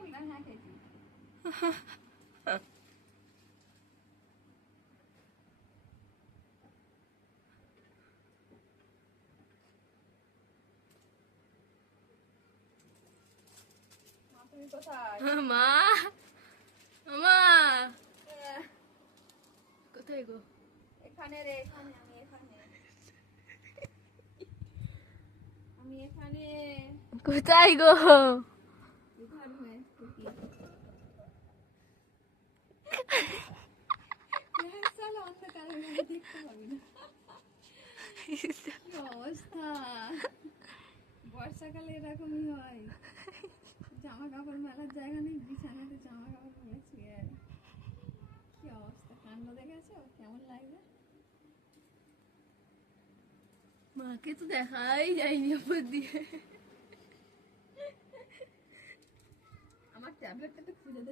হ্যাঁ খেয়েছি মা, মা। কোথায় গো? এখানে রে এখানে আমি এখানে। আমি এখানে। কোথায় গো? অবস্থা? বর্ষাকালে এরকমই হয়। জামা কাপড় মেলার জায়গা নেই, বিছানাতে জামা কাপড় শুয়ে আছে। কি অবস্থা? কাণ্ড দেখেছ? কেমন লাগবে মাকে তো দেখাই যায়নি ওপর দিয়ে। আমার ট্যাবলেটটা তো খুঁজে